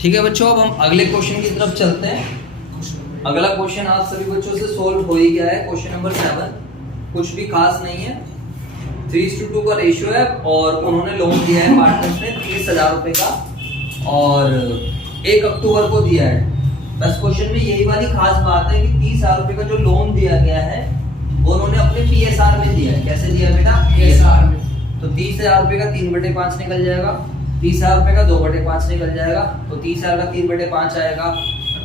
ठीक है बच्चों, अब हम अगले क्वेश्चन की तरफ चलते हैं। अगला क्वेश्चन आप सभी बच्चों से सोल्व हो ही गया है। क्वेश्चन नंबर 7 कुछ भी खास नहीं है, 3:2 का रेशियो है और उन्होंने लोन दिया है पार्टनर्स ने 30,000 रुपए का और 1 अक्टूबर को दिया है। बस क्वेश्चन में यही वाली खास बात है कि 30,000 रुपए का जो लोन दिया गया है वो उन्होंने अपने PSR में दिया है। कैसे दिया बेटा? PSR में। तो 30,000 रुपए का 3/5 निकल जाएगा, 30,000 रुपए का 2/5 निकल जाएगा, तो 30,000 का 3/5 आएगा,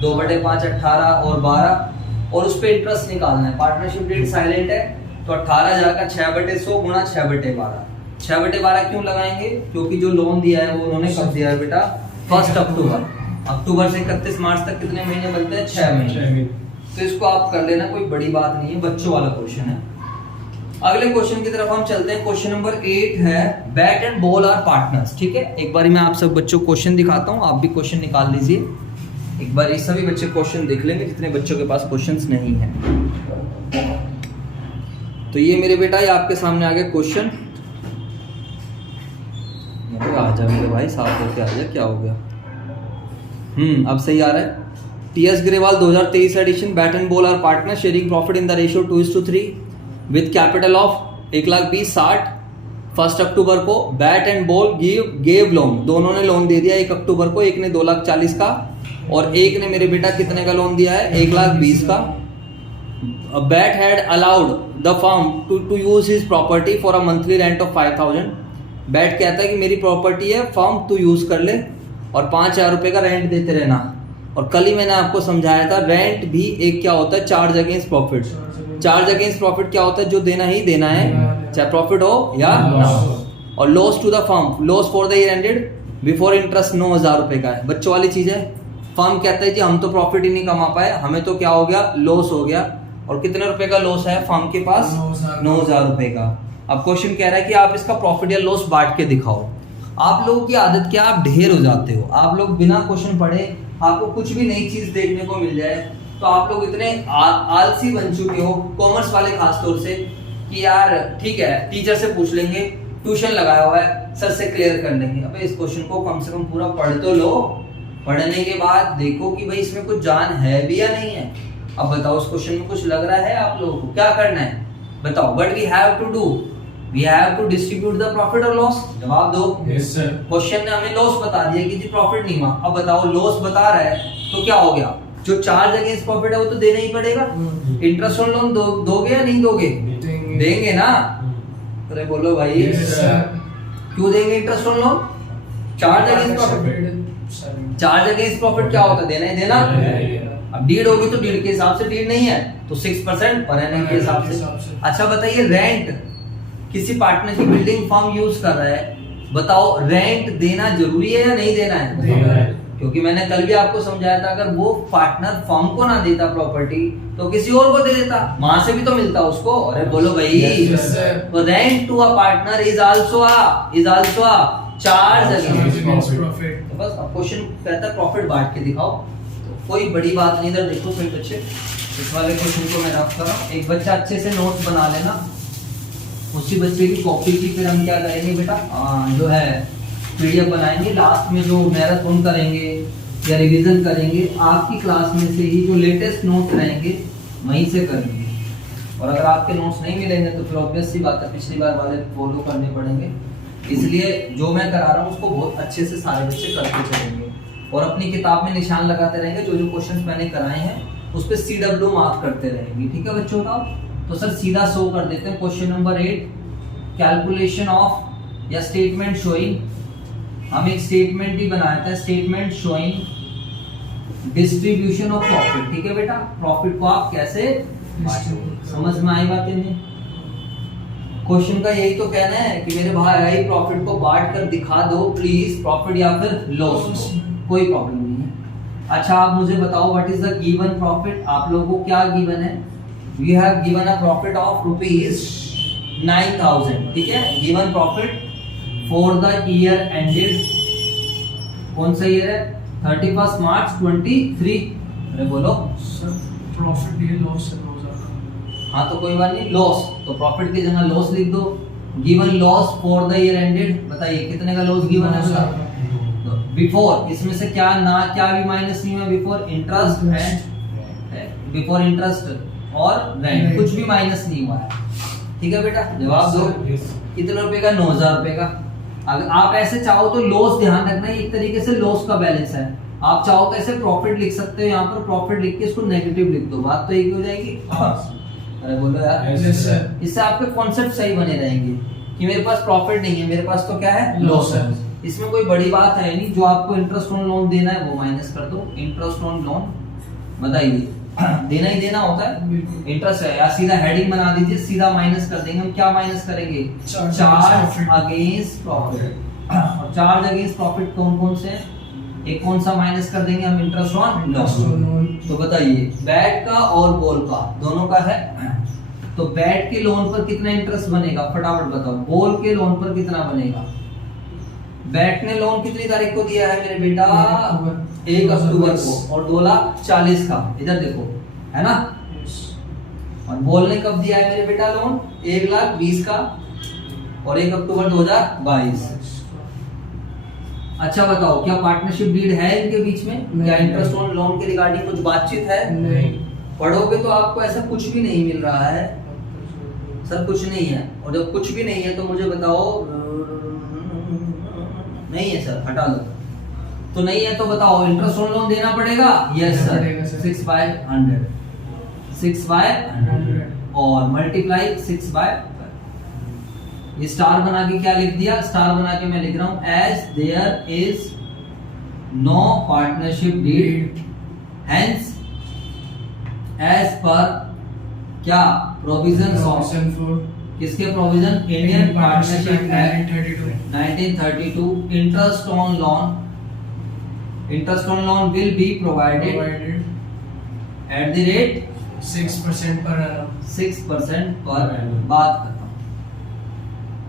2/5 18 और 12 और उस पर इंटरेस्ट निकालना है। पार्टनरशिप डेट साइलेंट है तो 18,000 का 6/100 गुणा 6/12। 6/12 क्यों लगाएंगे? क्योंकि जो लोन दिया है वो उन्होंने कब दिया है बेटा? 1 अक्टूबर। अक्टूबर से 31 मार्च तक कितने महीने बनते हैं? 6 महीने। तो इसको आप कर लेना, कोई बड़ी बात नहीं है, बच्चों वाला क्वेश्चन है। अगले क्वेश्चन की तरफ हम चलते हैं। क्वेश्चन नंबर 8 है Bat and Ball are partners. ठीक है, एक बार मैं आप सब बच्चों को क्वेश्चन दिखाता हूँ, आप भी क्वेश्चन निकाल लीजिए। एक बार ये सभी बच्चे क्वेश्चन देख लेंगे जितने बच्चों के पास क्वेश्चंस नहीं है। तो ये मेरे बेटा ये आपके सामने आ गया क्वेश्चन। आ जा मेरे भाई, साफ होके आ जा, क्या हो गया? अब सही आ रहा है। TS. Grewal 2023 edition Bat and Ball are partner sharing profit in the ratio 2:3 with capital of 1,20,60। 1 अक्टूबर को Bat and Ball gave loan, दोनों ने लोन दे दिया 1 अक्टूबर को। एक ने 2,40,000 का और एक ने मेरे बेटा कितने का लोन दिया है? 1,20,000 का। Bat had allowed the firm to use his property for a monthly rent of 5,000। Bat कहता है कि मेरी प्रॉपर्टी है, फर्म तू यूज कर ले और 5,000 रुपए का रेंट देते रहना। और कल ही मैंने आपको समझाया था रेंट भी एक क्या होता है? Charge against profit. Charge against profit क्या होता है? जो देना ही देना है, चाहे प्रॉफिट हो या ना हो। और loss to the firm, loss for the year ended before interest 9,000 रुपए का है। बच्चों वाली चीज है। फर्म कहता है जी हम तो प्रॉफिट ही नहीं कमा पाए, हमें तो क्या हो गया? लॉस हो गया। और कितने रुपए का लॉस है फर्म के पास? 9,000 रुपए का। अब क्वेश्चन कह रहा है कि आप इसका प्रॉफिट या लॉस बांट के दिखाओ। आप लोगों की आदत क्या, आप ढेर हो जाते हो। आप लोग बिना क्वेश्चन पढ़े आपको कुछ भी नई चीज देखने को मिल जाए तो आप लोग इतने आलसी बन चुके हो, कॉमर्स वाले खास तौर से, कि यार ठीक है टीचर से पूछ लेंगे, ट्यूशन लगाया हुआ है, सर से क्लियर कर लेंगे। अबे इस क्वेश्चन को कम से कम पूरा पढ़ तो लो। पढ़ने के बाद देखो कि भाई इसमें कुछ जान है भी या नहीं है। अब बताओ उस क्वेश्चन में कुछ लग रहा है आप लोगों को? क्या करना है बताओ? But we have to do, we have to distribute the profit और लॉस। जवाब दो। Yes sir. क्वेश्चन ने हमें लॉस बता दिया कि जी प्रॉफिट नहीं हुआ। अब बताओ लॉस बता रहा है तो क्या हो गया? जो चार्ज अगेंस्ट प्रॉफिट है वो तो देना ही पड़ेगा। इंटरेस्ट ऑन लोन दोगे या नहीं दोगे? देंगे ना? अरे बोलो भाई। yes, क्यों देंगे interest on loan? Charge against profit. Charge against profit क्या होता है? देना ही देना। अब डीड होगी तो डीड के हिसाब से, डीड नहीं है तो 6% पर एनम के हिसाब से। अच्छा बताइए, रेंट किसी पार्टनर की बिल्डिंग फर्म यूज कर रहा है, बताओ रेंट देना जरूरी है या नहीं देना है? देना है। क्योंकि मैंने कल भी आपको समझाया था अगर वो पार्टनर फर्म को ना देता प्रॉपर्टी तो किसी और को दे देता, वहां से भी तो मिलता उसको। अरे बोलो भाई। तो rent to a partner is also a charge against profit. तो बस अब क्वेश्चन कहता है प्रॉफिट बांट के दिखाओ। तो कोई बड़ी बात नहीं। इधर देखो फिर बच्चे, इस वाले क्वेश्चन को मैं रफ कर रहा हूं। एक बच्चा अच्छे से नोट्स बना लेना, उसी बच्चे की कॉपी की फिर हम क्या करेंगे बेटा, जो है PDF बनाएंगे। लास्ट में जो मैराथन करेंगे या रिवीजन करेंगे आपकी क्लास में से ही जो लेटेस्ट नोट्स रहेंगे वहीं से करेंगे। और अगर आपके नोट्स नहीं मिलेंगे तो फिर ऑब्वियस सी बात है पिछली बार वाले फॉलो करने पड़ेंगे। इसलिए जो मैं करा रहा हूँ उसको बहुत अच्छे से सारे बच्चे करते चलेंगे और अपनी किताब में निशान लगाते रहेंगे। जो जो क्वेश्चन मैंने कराए हैं उस पर CW मार्क करते रहेंगे। ठीक है बच्चों का? तो सर सीधा शो कर देते हैं। क्वेश्चन नंबर 8 कैलकुलेशन ऑफ या स्टेटमेंट शोइंग। हम एक स्टेटमेंट भी बनाया था, statement showing distribution of profit. ठीक है बेटा? प्रॉफिट को आप कैसे समझ में आई बातें नहीं? क्वेश्चन का यही तो कहना है कि मेरे भाई प्रॉफिट को बांट कर दिखा दो प्लीज, प्रॉफिट या फिर लॉस, कोई प्रॉब्लम नहीं है। अच्छा आप मुझे बताओ what is the given profit? आप लोगों को क्या गिवन है? We have given a profit of rupees 9,000. ठीक है? Given profit for the year ended, कौन सा ईयर है? 31 मार्च 23। अरे बोलो सर प्रॉफिट ये लॉस है 9,000। हाँ तो कोई बात नहीं, लॉस तो प्रॉफिट की जगह लॉस लिख दो। Given loss for the year ended, बताइए कितने का लॉस गिवन है? बिफोर, इसमें से क्या ना क्या भी माइनस नहीं हुआ before interest and before interest और रेंट कुछ भी माइनस नहीं हुआ है। ठीक है बेटा, जवाब दो। कितने रुपए का? 9,000 रुपए का। अगर आप ऐसे चाहो तो लॉस, ध्यान रखना एक तरीके से लॉस का बैलेंस है। आप चाहो तो ऐसे प्रॉफिट लिख सकते हो, यहाँ पर प्रॉफिट लिख के इसको नेगेटिव लिख दो, बात तो एक ही हो जाएगी। अरे बोलो यार। Yes, sir. इससे आपके कॉन्सेप्ट सही बने रहेंगे कि मेरे पास प्रॉफिट नहीं है, मेरे पास तो क्या है? लॉस है। इसमें कोई बड़ी बात है नहीं, जो आपको इंटरेस्ट ऑन लोन देना है वो माइनस कर दो। इंटरेस्ट ऑन लोन बताइए, देना ही देना होता है, बिल्कुल। इंटरेस्ट है, या सीधा हेडिंग बना दीजिए, सीधा माइनस कर देंगे। हम क्या माइनस करेंगे? Charge against profit. और चार्ज अगेंस्ट प्रॉफिट कौन कौन से हैं? एक कौन सा माइनस कर देंगे हम? Interest on loan. तो बताइए, बैट का और बॉल का दोनों का है, तो बैट के लोन पर कितना इंटरेस्ट बनेगा? फटाफट बताओ। बॉल के लोन पर कितना बनेगा? बैट ने लोन कितनी तारीख को दिया है मेरे बेटा? 1 अक्टूबर को, और 2,40,000 का, इधर देखो, है ना। और बॉल ने कब दिया है मेरे बेटा लोन? 1,20,000 का, और 1 अक्टूबर 2022। अच्छा बताओ, क्या पार्टनरशिप डीड है इनके बीच में? क्या इंटरेस्ट ऑन लोन के रिगार्डिंग कुछ बातचीत है? नहीं। पढ़ोगे तो आपको ऐसा कुछ भी नहीं मिल रहा है सर, कुछ नहीं है। और जब कुछ भी नहीं है तो मुझे बताओ, नहीं है सर, हटा लो। तो नहीं है तो बताओ, इंटरेस्ट ऑन लोन देना पड़ेगा? यस सर, 6/100, 6/100 और मल्टीप्लाई 6/100। ये स्टार बना के क्या लिख दिया? स्टार बना के मैं लिख रहा हूं, as there is no partnership deed, hence as per क्या प्रोविजन ऑफ किसके provision? Indian Partnership Act 1932। Interest on loan will be provided at the rate 6% per annum। 6% per annum। बात खत्म।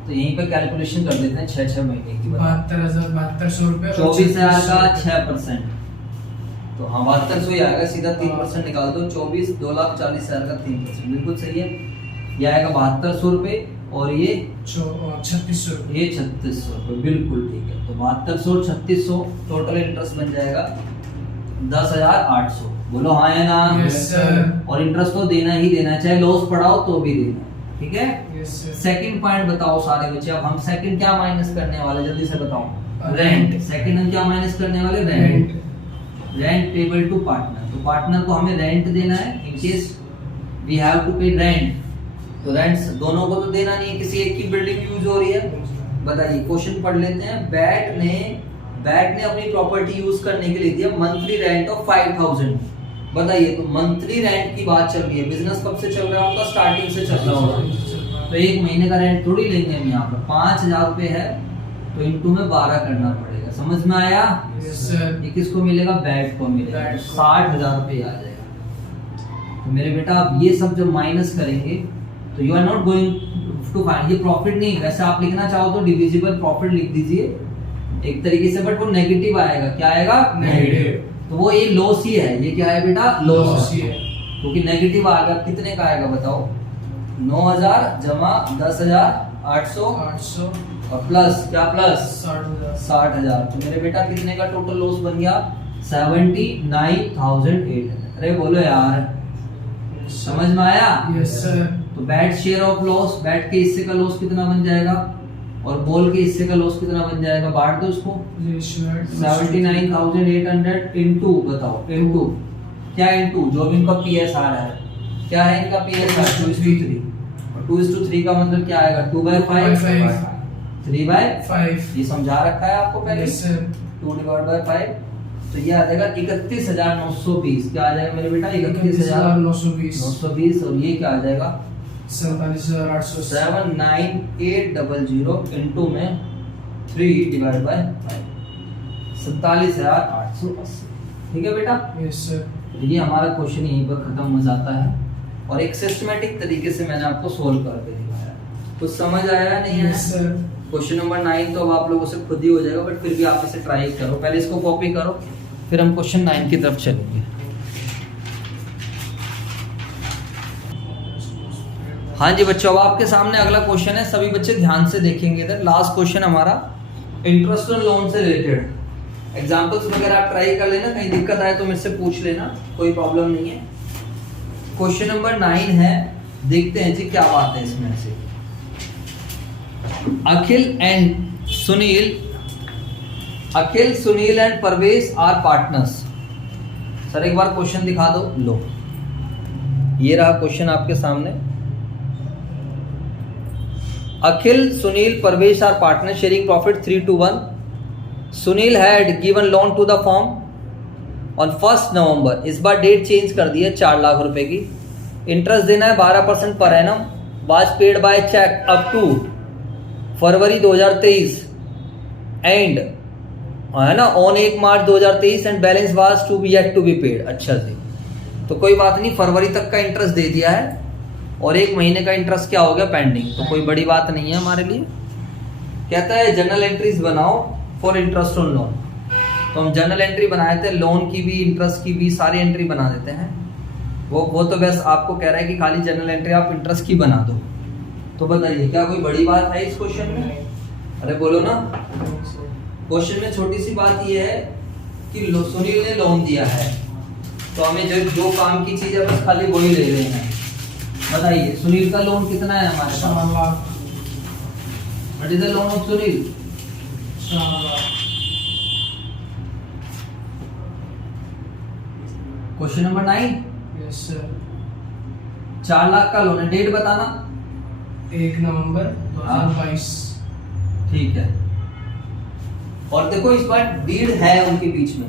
तो यहीं पे कैलकुलेशन कर देते हैं 6 महीने की। 72,000 रुपए। 24,000 का 6%, तो हाँ 7200 ही आएगा, सीधा 3% निकाल दो। 24, 2,40,000 का 3%, बिल्कुल सही है। ये आएगा 7200 रुपए, और ये 3600 रुपए। ये 3600 रुपए, बिल्कुल ठीक है। तो 7200 और 3600 टोटल इंटरेस्ट बन जाएगा 10,800। बोलो हाँ या ना? Yes sir. और इंटरेस्ट तो देना ही देना है, चाहे लॉस पड़ाओ तो भी देना है, ठीक है। Yes sir. सेकंड पॉइंट बताओ सारे बच्चे। अब हम सेकंड क्या माइनस करने वाले, जल्दी से बताओ। रेंट। सेकंड हम क्या माइनस करने वाले? Rent. Rent payable to partner. तो पार्टनर को हमें रेंट देना है, in case we have to pay rent. तो रेंट दोनों को तो देना नहीं है, किसी एक की बिल्डिंग यूज हो रही है। बताइए, क्वेश्चन पढ़ लेते हैं। बैट ने अपनी प्रॉपर्टी यूज करने के लिए दिया मंथली रेंट ऑफ 5,000। बताइए, तो मंथली रेंट की बात चल रही है। बिजनेस कब से चल रहा होगा? स्टार्टिंग से चल रहा होगा। तो एक महीने का रेंट थोड़ी लेंगे हम यहाँ पर। 5,000 रुपए है, तो इंटू में 12 करना पड़ेगा। समझ में आया? Yes sir. ये किसको मिलेगा? बैट को मिलेगा। 60,000 रुपए आ जाएगा। तो मेरे बेटा आप ये सब जब माइनस करेंगे तो you are not going to find, ये प्रॉफिट नहीं। वैसे आप लिखना चाहो तो डिविजिबल प्रॉफिट लिख दीजिए एक तरीके से, बट वो नेगेटिव आएगा। क्या आएगा? नेगेटिव। तो वो ये लॉस ही है। ये क्या है बेटा? लॉस ही है। क्योंकि नेगेटिव आएगा। कितने का आएगा बताओ? 9,000 जमा 10,800 800 और प्लस क्या? प्लस 60,000। तो मेरे बेटा कितने का टोटल लॉस बन गया? 79,800। अरे बोलो यार, समझ में आया? Yes sir. तो बैट शेयर ऑफ लॉस, बैट के हिस्से का लॉस कितना बन जाएगा, और बॉल के हिस्से का लॉस कितना बन जाएगा? बांट दो इसको। 79,800 इनटू, बताओ इनटू क्या? इनटू जो भी इनका पीएसआर है, क्या है इनका पीएसआर? 2:3। और 2:3 का मतलब क्या आएगा? 2/5, 3/5। ये समझा रखा है आपको पहले। Yes sir. 2/5, तो ये आ जाएगा 31,920। क्या आ जाएगा मेरे बेटा? 31,920। और ये क्या आ जाएगा? 47,800। 79,800 इनटू में 3/5, 47,880। ठीक है बेटा? Yes sir. ये हमारा क्वेश्चन यहीं पर खत्म हो जाता है, और एक सिस्टमैटिक तरीके से मैंने आपको सोल्व करके दिखाया। कुछ समझ आया नहीं है? Yes sir. क्वेश्चन नंबर 9 तो अब आप लोगों से खुद ही हो जाएगा, बट फिर भी आप इसे ट्राई करो। पहले इसको कॉपी करो, फिर हम क्वेश्चन 9 की तरफ चलेंगे। हाँ जी बच्चों, अब आपके सामने अगला क्वेश्चन है। सभी बच्चे ध्यान से देखेंगे इधर। लास्ट क्वेश्चन हमारा इंटरेस्ट ऑन लोन से रिलेटेड। एग्जाम्पल्स वगैरह आप ट्राई कर लेना, कहीं दिक्कत आए तो मुझसे पूछ लेना, कोई प्रॉब्लम नहीं है। क्वेश्चन नंबर 9 है, देखते हैं जी क्या बात है इसमें से। Akhil Sunil and Parvesh are partners. Sir एक बार क्वेश्चन दिखा दो। लो ये रहा क्वेश्चन आपके सामने। Akhil Sunil Parvesh are partner sharing profit 3-1। Sunil had given loan to the firm on 1 November. इस बार डेट चेंज कर दी है, 4 लाख रुपए की। इंटरेस्ट देना है 12% per annum. Was paid by cheque up to February 2023 and है ना on 1 March 2023 and balance was to be yet to be paid. अच्छा जी, तो कोई बात नहीं, फरवरी तक का इंटरेस्ट दे दिया है और 1 महीने का इंटरेस्ट क्या हो गया पेंडिंग, तो कोई बड़ी बात नहीं है हमारे लिए। कहता है जनरल एंट्रीज बनाओ फॉर इंटरेस्ट ऑन लोन। तो हम जनरल एंट्री बनाए थे, लोन की भी इंटरेस्ट की भी सारी एंट्री बना देते हैं। वो तो बस आपको कह रहा है कि खाली जनरल एंट्री आप इंटरेस्ट की बना दो। तो बताइए क्या कोई बड़ी बात है इस क्वेश्चन में? अरे बोलो ना। क्वेश्चन में छोटी सी बात ये है कि सुनील ने लोन दिया है, तो हमें जो काम की चीज है बस खाली वही ले रहे हैं। बताइए सुनील का लोन कितना है हमारे पास? 4 lakh. What is the loan of Sunil? 4 lakh. Question number 9। Yes sir. 4 lakh का लोन है, डेट बताना। 1 नवंबर 2022। ठीक है, और देखो इस बार डीड है उनके बीच में,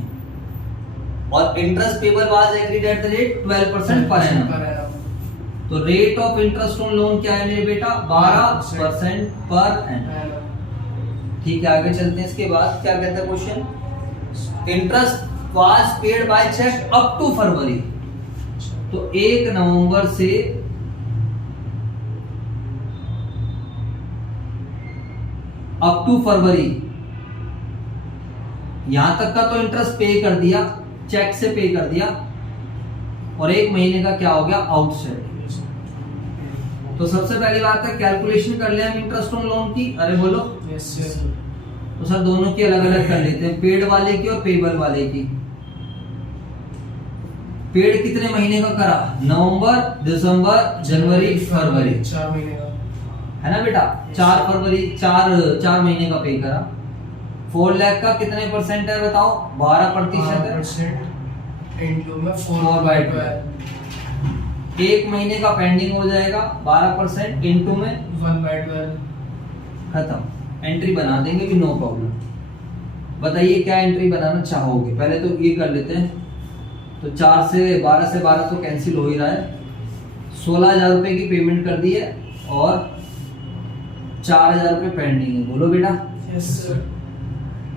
और interest payable was agreed at the rate 12% per annum. तो rate of interest on loan क्या है मेरे बेटा? 12% पर एनम। ठीक है, आगे चलते हैं। इसके बाद क्या कहता है question? Interest was paid by cheque up to February. तो 1 नवंबर से अप टू फरवरी यहां तक का तो इंटरेस्ट पे कर दिया, चेक से पे कर दिया, और 1 महीने का क्या हो गया? आउटस्टैंडिंग। तो सबसे पहली बात है कैलकुलेशन कर लिया हम इंटरेस्ट ऑन लोन की। अरे बोलो। Yes sir. तो सर दोनों की अलग अलग कर लेते हैं, पेड वाले की और पेबल वाले की। पेड कितने महीने का करा? नवंबर, दिसंबर, जनवरी, फरवरी। 4 महीने का है ना बेटा? 4 फरवरी, 4 महीने का पे करा। 4 लाख का कितने परसेंट है बताओ? 12% है। 12% इंटू में 4 4 by बाय 12। 1 महीने का पेंडिंग हो जाएगा, 12% इंटू में 1 बाय 12। खत्म। एंट्री बना देंगे भी, नो प्रॉब्लम। बताइए क्या एंट्री बनाना चाहोगे? पहले तो ये कर लेते हैं। तो 4 से 12 तो कैंसिल हो ही रहा है। 16,000 रुपए की पेमेंट कर दी है और 4,000 रुपए पेंडिंग है। बोलो बेटा। Yes sir.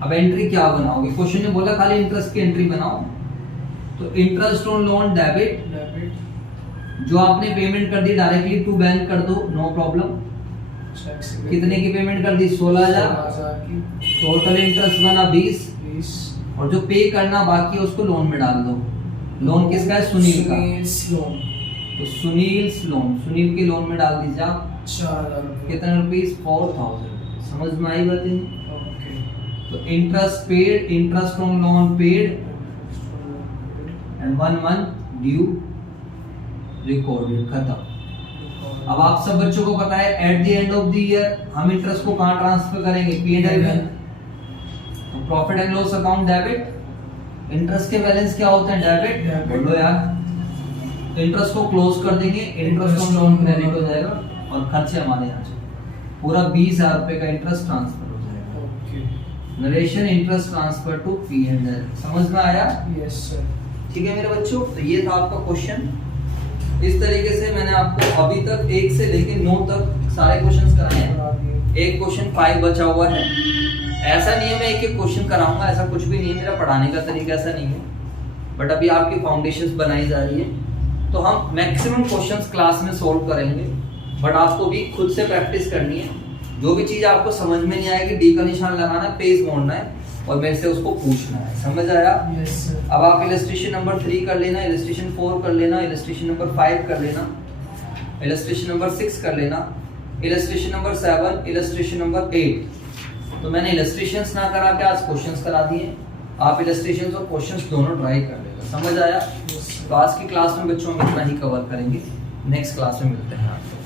अब एंट्री क्या बनाओगे? क्वेश्चन ने बोला खाली इंटरेस्ट की एंट्री बनाओ। तो इंटरेस्ट ऑन लोन डेबिट, जो आपने पेमेंट कर दी डायरेक्टली टू बैंक कर दो, नो प्रॉब्लम। कितने की पेमेंट कर दी? 16,000 की। टोटल इंटरेस्ट बना 20, 20। और जो पे करना बाकी है उसको लोन में डाल दो। लोन किसका है? सुनील का। लोन। तो सुनील लोन, सुनील के लोन में डाल दीजिए आप 4,000 रुपए। कितने रुपीस? 4,000। समझ में आई बात? ओके। तो interest paid, interest on loan paid and 1 month due recorded. खत्म। अब आप सब बच्चों को पता है at the end of the year हम इंटरेस्ट को कहां ट्रांसफर करेंगे? P&L में। तो profit and loss account debit, interest के बैलेंस क्या होते हैं? डेबिट। बोलो यार। इंटरेस्ट को क्लोज कर देंगे, इंटरेस्ट ऑन लोन क्रेडिट हो जाएगा और खर्चे हमारे यहाँ से पूरा 20,000 रुपए का इंटरेस्ट ट्रांसफर हो जाएगा। Okay. Narration interest transfer to P&L। समझ में आया? Yes sir. ठीक है मेरे बच्चों, तो ये था आपका क्वेश्चन। इस तरीके से मैंने आपको अभी तक 1 से लेके 9 तक सारे क्वेश्चंस कराए हैं। एक क्वेश्चन 5 बचा हुआ है। ऐसा नहीं है मैं एक क्वेश्चन कराऊंगा, ऐसा कुछ भी नहीं है, मेरा पढ़ाने का तरीका ऐसा नहीं है। बट अभी आपकी फाउंडेशंस बनाई जा रही है, तो हम मैक्सिमम क्वेश्चंस क्लास में सोल्व करेंगे। बट आपको भी खुद से प्रैक्टिस करनी है। जो भी चीज आपको समझ में नहीं आएगी, डी का निशान लगाना है, पेज मोड़ना है और मेरे से उसको पूछना है। समझ आया? Yes sir. अब आप इलस्ट्रेशन नंबर 3 कर लेना, इलस्ट्रेशन 4 कर लेना, इलस्ट्रेशन नंबर 5 कर लेना, इलस्ट्रेशन नंबर 6 कर लेना, इलस्ट्रेशन नंबर 7, इलस्ट्रेशन नंबर 8। तो मैंने इलस्ट्रेशंस ना करा के आज क्वेश्चंस करा दिए। आप इलस्ट्रेशन और क्वेश्चंस दोनों ट्राई कर लेना, समझ आया? Yes, sir. तो आज की क्लास में बच्चों हम इतना ही कवर करेंगे, नेक्स्ट क्लास में मिलते हैं आपको।